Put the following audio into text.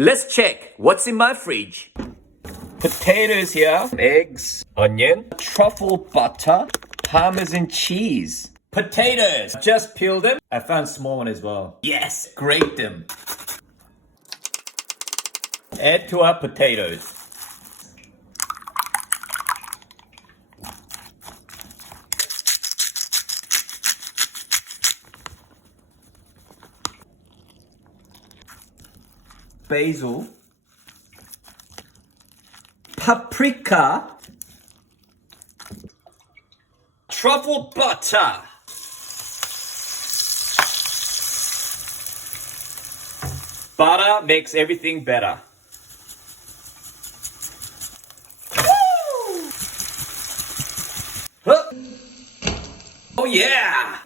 Let's check what's in my fridge. Potatoes here, eggs, onion, truffle butter, parmesan cheese. Potatoes, just peel them. I found small one as well. Yes, grate them. Add to our potatoes. Basil, paprika, truffle butter, butter makes everything better. Woo! Oh yeah!